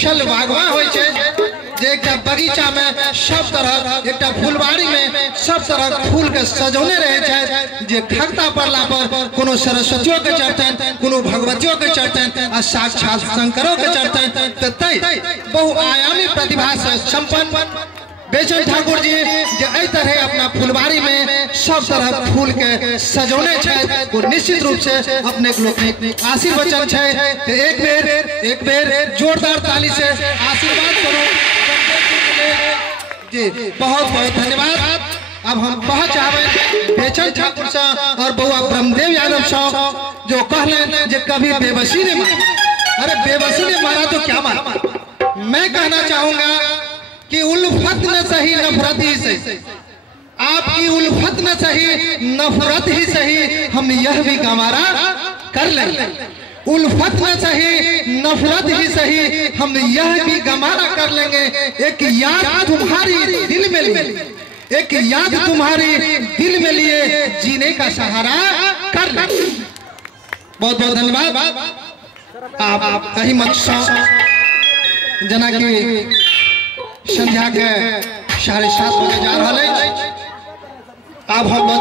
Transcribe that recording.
कुशल बागवान होय छै जे एकटा बगीचा में सब तरह एकटा फुलबाड़ी में सब तरह फूल के सजौने रहे छै जे खगता पड़ला पर कोनो सरस्वतियों के चढ़तन कोनो भगवतियों के चढ़तन आ साक्षात शंकरों के चढ़तन ततै बहुआयामी प्रतिभा से संपन्न बेचन ठाकुर जी जे एहि तरह अपना फुलबाड़ी में सब तरह फूल के सजौने छै वो निश्चित रूप से अपने लोग आशीर्वचन छै। तो एक बेर जोरदार ताली से आशीर्वाद करो जी। बहुत बहुत धन्यवाद। अब हम बहुत चाहबे बेचन ठाकुर से और बउआ ब्रह्मदेव यादव से जो कहले जे कभी बेबसी ने मारा। अरे बेबसी ने मारा तो क्या मारा। मैं कहना चाहूंगा कि उल्फत न सही नफरत ही सही, आपकी उल्फत न सही नफरत ही सही, हम यह भी गवारा कर लेंगे। उल्फत न सही नफरत ही सही, हम यह भी गवारा कर लेंगे। एक याद तुम्हारी दिल में लिए, एक याद तुम्हारी दिल में लिए जीने का सहारा कर लेंगे। बहुत बहुत धन्यवाद। आप कहीं मत जना की संध्या के 7:30 बजे जा रहा है। अब हम